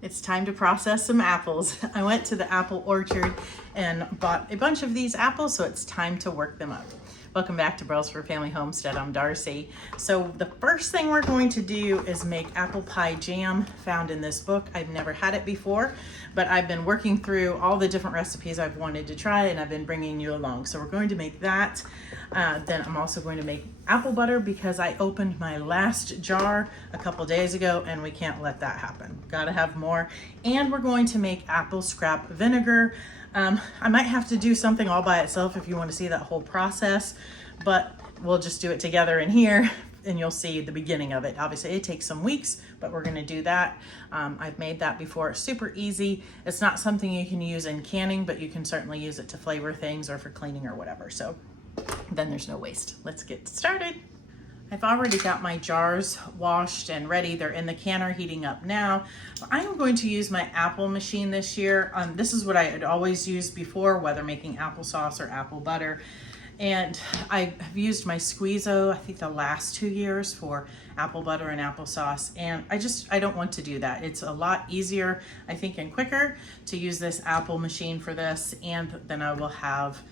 It's time to process some apples. I went to the apple orchard and bought a bunch of these apples, so it's time to work them up. Welcome back to Brelsford Family Homestead. I'm Darcy. So the first thing we're going to do is make apple pie jam found in this book. I've never had it before, but I've been working through all the different recipes I've wanted to try and I've been bringing you along. So we're going to make that. Then I'm also going to make apple butter because I opened my last jar a couple days ago and we can't let that happen. Gotta have more. And we're going to make apple scrap vinegar. I might have to do something all by itself if you want to see that whole process, but we'll just do it together in here and you'll see the beginning of it. Obviously it takes some weeks, but we're going to do that. I've made that before. It's super easy. It's not something you can use in canning, but you can certainly use it to flavor things or for cleaning or whatever. So then there's no waste. Let's get started. I've already got my jars washed and ready. They're in the canner heating up now. I am going to use my apple machine this year. This is what I had always used before, whether making applesauce or apple butter. And I have used my Squeezo, I think the last 2 years for apple butter and applesauce. And I don't want to do that. It's a lot easier, I think, and quicker to use this apple machine for this. And then I will have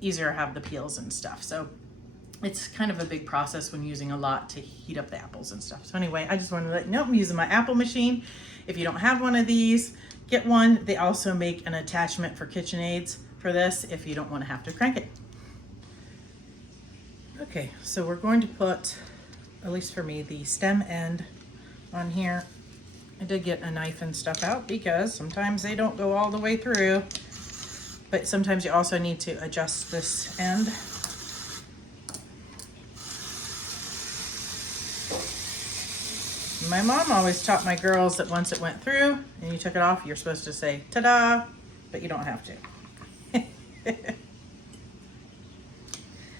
easier have the peels and stuff. So it's kind of a big process when using a lot to heat up the apples and stuff. So anyway, I just wanted to let you know I'm using my apple machine. If you don't have one of these, get one. They also make an attachment for KitchenAids for this if you don't want to have to crank it. Okay, so we're going to put, at least for me, the stem end on here. I did get a knife and stuff out because sometimes they don't go all the way through, but sometimes you also need to adjust this end. My mom always taught my girls that once it went through and you took it off, you're supposed to say, ta-da, but you don't have to.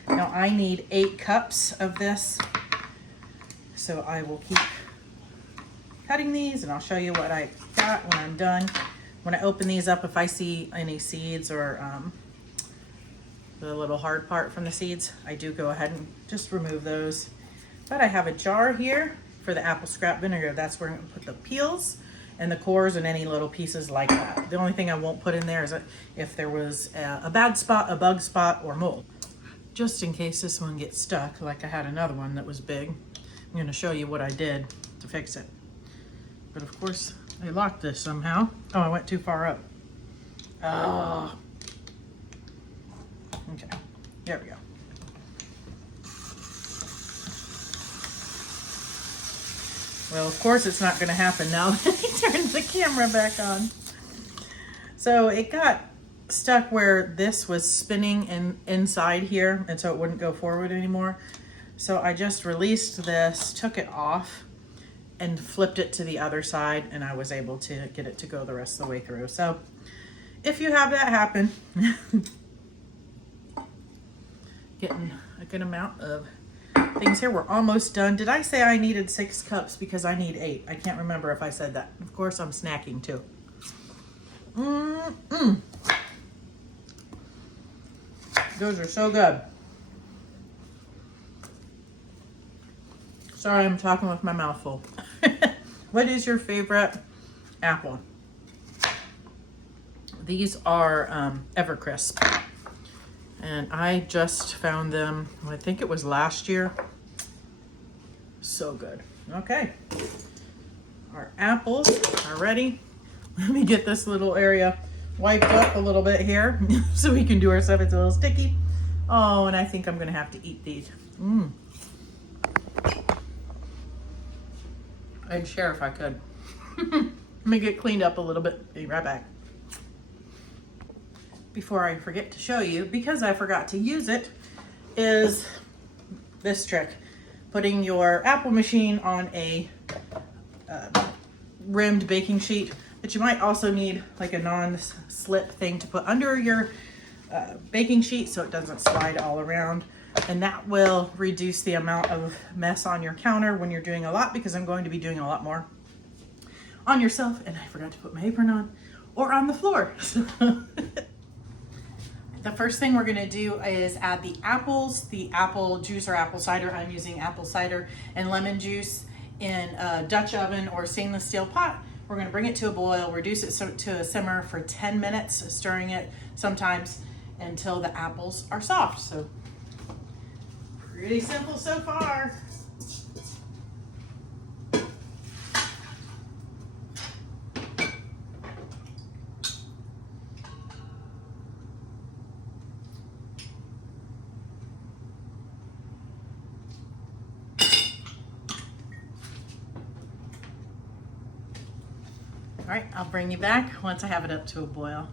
Now I need 8 cups of this, so I will keep cutting these and I'll show you what I got when I'm done. When I open these up, if I see any seeds or the little hard part from the seeds, I do go ahead and just remove those. But I have a jar here for the apple scrap vinegar. That's where I'm going to put the peels and the cores and any little pieces like that. The only thing I won't put in there is if there was a bad spot, a bug spot, or mold. Just in case this one gets stuck, like I had another one that was big, I'm going to show you what I did to fix it. But of course, I locked this somehow. Oh, I went too far up. Oh. Okay, there we go. Well, of course it's not going to happen now that he turns the camera back on. So it got stuck where this was spinning inside here, and so it wouldn't go forward anymore. So I just released this, took it off, and flipped it to the other side, and I was able to get it to go the rest of the way through. So if you have that happen, getting a good amount of things here. We're almost done. Did I say I needed 6 cups? Because I need 8. I can't remember if I said that. Of course, I'm snacking too. Those are so good. Sorry, I'm talking with my mouth full. What is your favorite apple? These are Evercrisp. And I just found them, I think it was last year. So good. Okay. Our apples are ready. Let me get this little area wiped up a little bit here so we can do our stuff. It's a little sticky. Oh, and I think I'm going to have to eat these. I'd share if I could. Let me get cleaned up a little bit. Be right back. Before I forget to show you, because I forgot to use it, is this trick. Putting your apple machine on a rimmed baking sheet, but you might also need like a non-slip thing to put under your baking sheet so it doesn't slide all around. And that will reduce the amount of mess on your counter when you're doing a lot, because I'm going to be doing a lot more on yourself, and I forgot to put my apron on, or on the floor. The first thing we're gonna do is add the apples, the apple juice or apple cider. I'm using apple cider and lemon juice in a Dutch oven or stainless steel pot We're gonna bring it to a boil, reduce it to a simmer for 10 minutes, stirring it sometimes until the apples are soft. So pretty simple so far. All right, I'll bring you back once I have it up to a boil.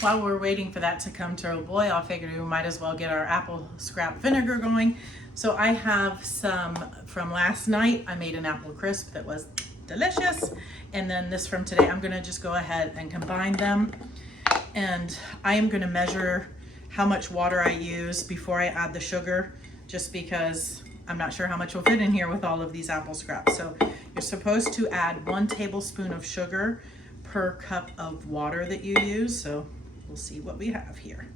While we're waiting for that to come to a boil, I figured we might as well get our apple scrap vinegar going. So I have some from last night. I made an apple crisp that was delicious. And then this from today, I'm gonna just go ahead and combine them. And I am gonna measure how much water I use before I add the sugar, just because I'm not sure how much will fit in here with all of these apple scraps. So you're supposed to add 1 tablespoon of sugar per cup of water that you use. So we'll see what we have here.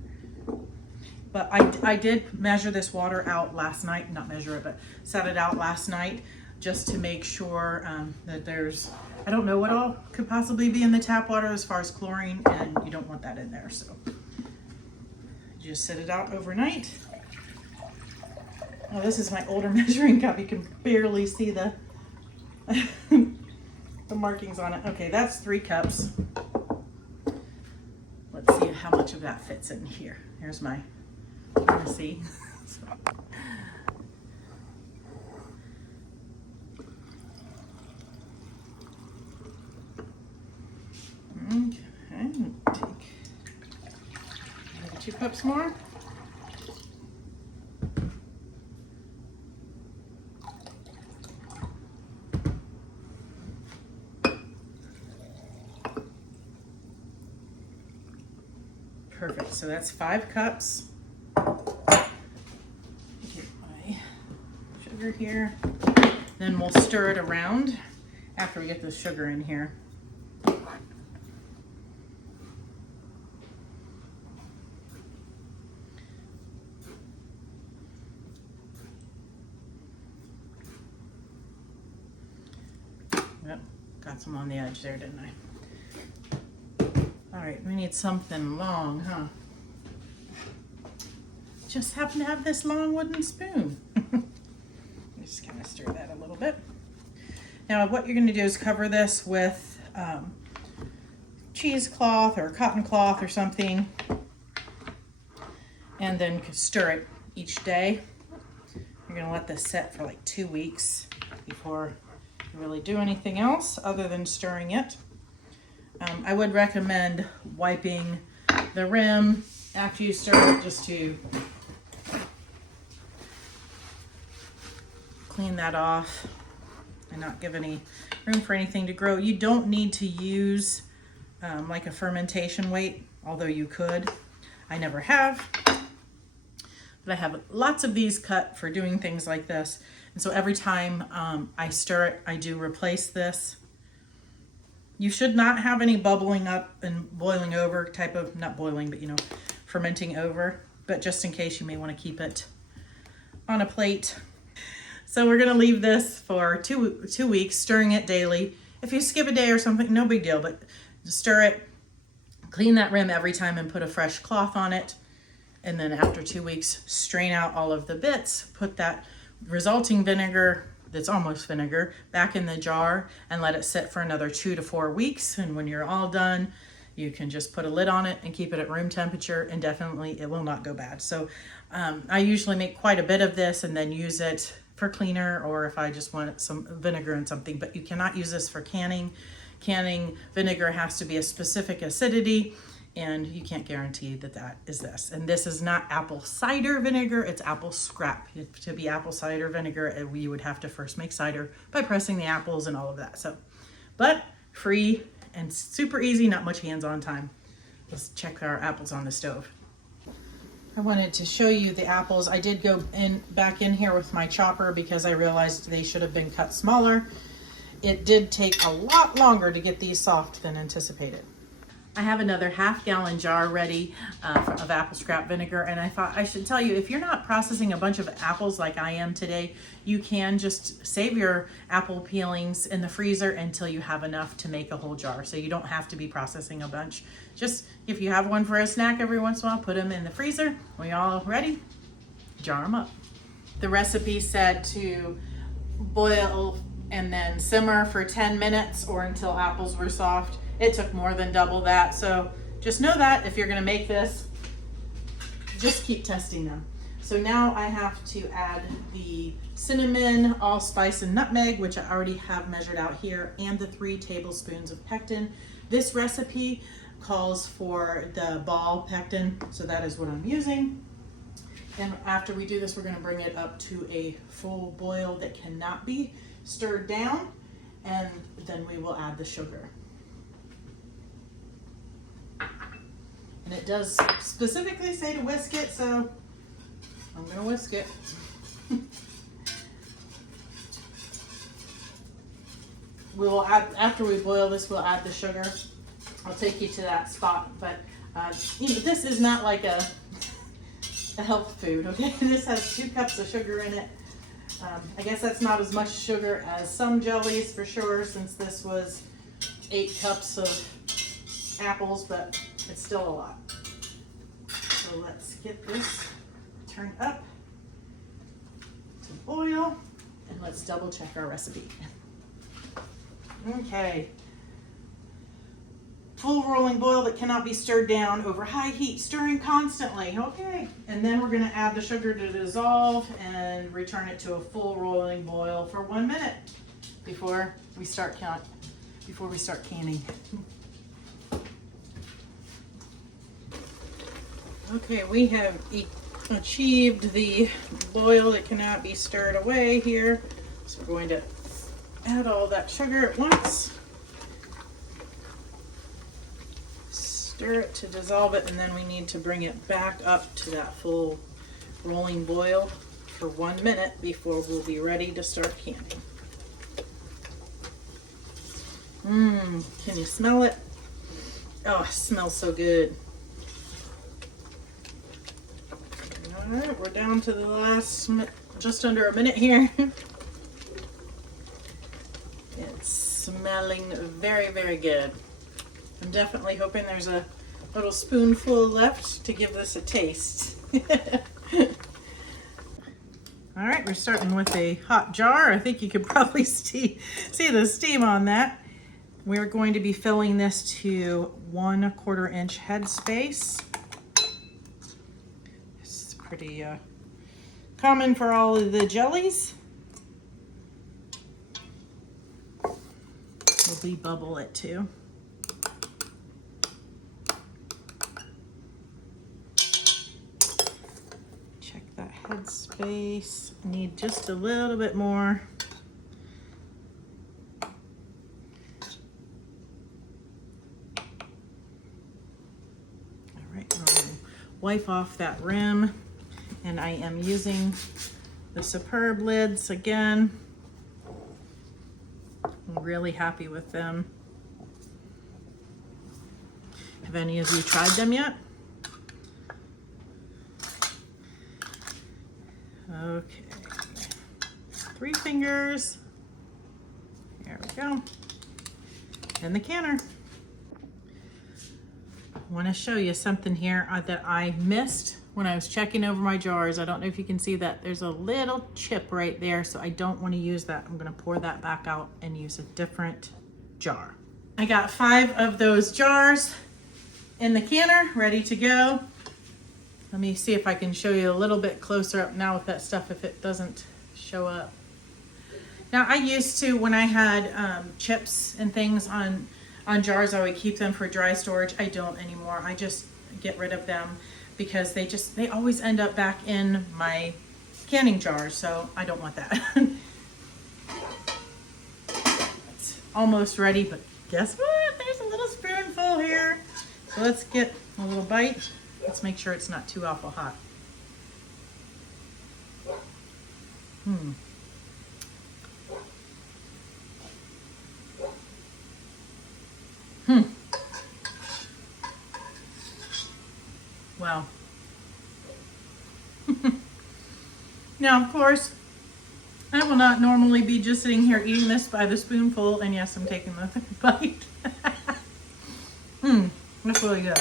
But I did measure this water out last night, not measure it, but set it out last night just to make sure that there's, I don't know what all could possibly be in the tap water as far as chlorine, and you don't want that in there. So just set it out overnight. Oh, this is my older measuring cup. You can barely see the the markings on it. Okay, that's 3 cups. Let's see how much of that fits in here. Here's my, you're gonna see. Okay, take 2 cups more. Perfect, so that's 5 cups. Get my sugar here. Then we'll stir it around after we get the sugar in here. Yep, got some on the edge there, didn't I? All right, we need something long, huh? Just happen to have this long wooden spoon. Just kind of stir that a little bit. Now what you're gonna do is cover this with cheesecloth or cotton cloth or something, and then stir it each day. You're gonna let this set for like 2 weeks before you really do anything else other than stirring it. I would recommend wiping the rim after you stir it, just to clean that off and not give any room for anything to grow. You don't need to use like a fermentation weight, although you could. I never have, but I have lots of these cut for doing things like this. And so every time I stir it, I do replace this. You should not have any bubbling up and boiling over type of, not boiling, but you know, fermenting over. But just in case, you may want to keep it on a plate. So we're gonna leave this for two weeks, stirring it daily. If you skip a day or something, no big deal, but stir it, clean that rim every time and put a fresh cloth on it. And then after 2 weeks, strain out all of the bits, put that resulting vinegar, that's almost vinegar, back in the jar and let it sit for another 2 to 4 weeks. And when you're all done, you can just put a lid on it and keep it at room temperature, and definitely it will not go bad. So I usually make quite a bit of this and then use it for cleaner, or if I just want some vinegar and something, but you cannot use this for canning. Canning vinegar has to be a specific acidity, and you can't guarantee that that is this. And this is not apple cider vinegar, it's apple scrap. To be apple cider vinegar, you would have to first make cider by pressing the apples and all of that. So, but free and super easy, not much hands-on time. Let's check our apples on the stove. I wanted to show you the apples. I did go back in here with my chopper because I realized they should have been cut smaller. It did take a lot longer to get these soft than anticipated. I have another half-gallon jar ready of apple scrap vinegar, and I thought I should tell you, if you're not processing a bunch of apples like I am today, you can just save your apple peelings in the freezer until you have enough to make a whole jar. So you don't have to be processing a bunch. Just if you have one for a snack every once in a while, put them in the freezer. When you're all ready, jar them up. The recipe said to boil and then simmer for 10 minutes or until apples were soft. It took more than double that, so just know that if you're gonna make this, just keep testing them. So now I have to add the cinnamon, allspice, and nutmeg, which I already have measured out here, and the 3 tablespoons of pectin. This recipe calls for the ball pectin, so that is what I'm using. And after we do this, we're gonna bring it up to a full boil that cannot be stirred down, and then we will add the sugar. And it does specifically say to whisk it, so I'm gonna whisk it. We will add, after we boil this, we'll add the sugar. I'll take you to that spot, but this is not like a health food, okay? This has 2 cups of sugar in it. I guess that's not as much sugar as some jellies for sure, since this was 8 cups of apples, but it's still a lot. So let's get this turned up to boil, and let's double check our recipe. Okay. Full rolling boil that cannot be stirred down over high heat, stirring constantly. Okay. And then we're going to add the sugar to dissolve and return it to a full rolling boil for 1 minute before we start canning. Okay, we have achieved the boil that cannot be stirred away here. So we're going to add all that sugar at once. Stir it to dissolve it, and then we need to bring it back up to that full rolling boil for 1 minute before we'll be ready to start canning. Can you smell it? Oh, it smells so good. All right, we're down to the last, just under a minute here. It's smelling very, very good. I'm definitely hoping there's a little spoonful left to give this a taste. All right, we're starting with a hot jar. I think you could probably see the steam on that. We're going to be filling this to 1/4 inch head space. It's pretty common for all of the jellies. We'll bubble it too. Check that head space. Need just a little bit more. All right, I'll wipe off that rim, and I am using the Superb lids again. I'm really happy with them. Have any of you tried them yet? Okay, 3 fingers. There we go. And the canner. I want to show you something here that I missed when I was checking over my jars. I don't know if you can see that. There's a little chip right there, so I don't want to use that. I'm going to pour that back out and use a different jar. I got 5 of those jars in the canner ready to go. Let me see if I can show you a little bit closer up now with that stuff if it doesn't show up. Now I used to, when I had chips and things on jars, I would keep them for dry storage. I don't anymore. I just get rid of them because they always end up back in my canning jars, so I don't want that. It's almost ready, but guess what? There's a little spoonful here. So let's get a little bite. Let's make sure it's not too awful hot. Now, of course, I will not normally be just sitting here eating this by the spoonful, and yes, I'm taking the bite. That's really good.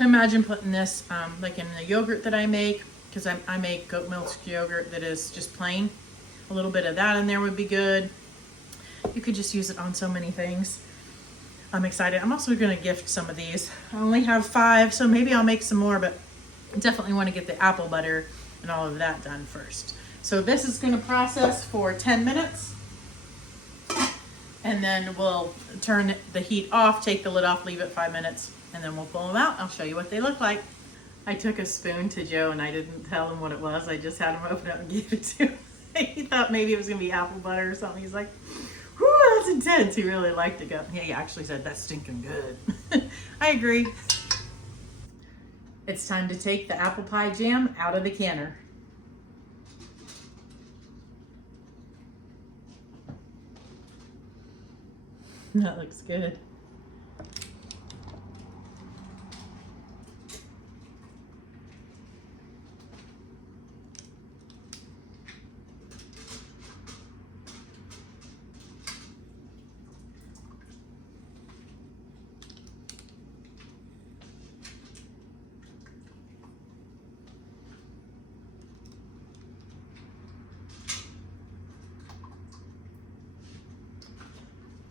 Imagine putting this like in the yogurt that I make, because I make goat milk yogurt that is just plain. A little bit of that in there would be good. You could just use it on so many things. I'm excited. I'm also going to gift some of these. I only have 5, so maybe I'll make some more, but definitely want to get the apple butter and all of that done first. So this is going to process for 10 minutes. And then we'll turn the heat off, take the lid off, leave it 5 minutes, and then we'll pull them out. I'll show you what they look like. I took a spoon to Joe and I didn't tell him what it was. I just had him open it and give it to him. He thought maybe it was going to be apple butter or something. He's like, whew, that's intense. He really liked it. Yeah, he actually said, that's stinking good. I agree. It's time to take the apple pie jam out of the canner. That looks good.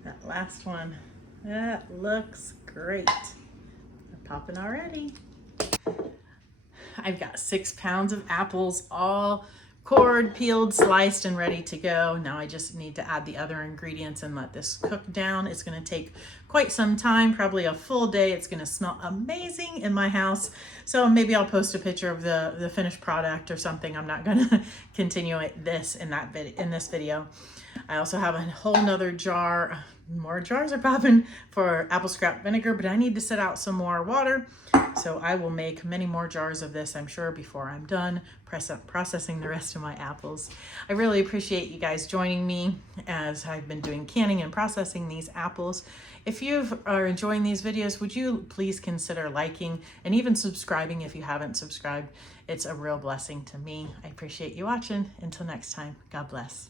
That last one, that looks great. They're popping already. I've got 6 pounds of apples, all cored, peeled, sliced, and ready to go. Now I just need to add the other ingredients and let this cook down. It's going to take quite some time, probably a full day. It's going to smell amazing in my house. So maybe I'll post a picture of the finished product or something. I'm not going to continue this in this video. I also have a whole nother jar. More jars are popping for apple scrap vinegar, but I need to set out some more water. So I will make many more jars of this, I'm sure, before I'm done processing the rest of my apples. I really appreciate you guys joining me as I've been doing canning and processing these apples. If you are enjoying these videos, would you please consider liking and even subscribing if you haven't subscribed? It's a real blessing to me. I appreciate you watching. Until next time, God bless.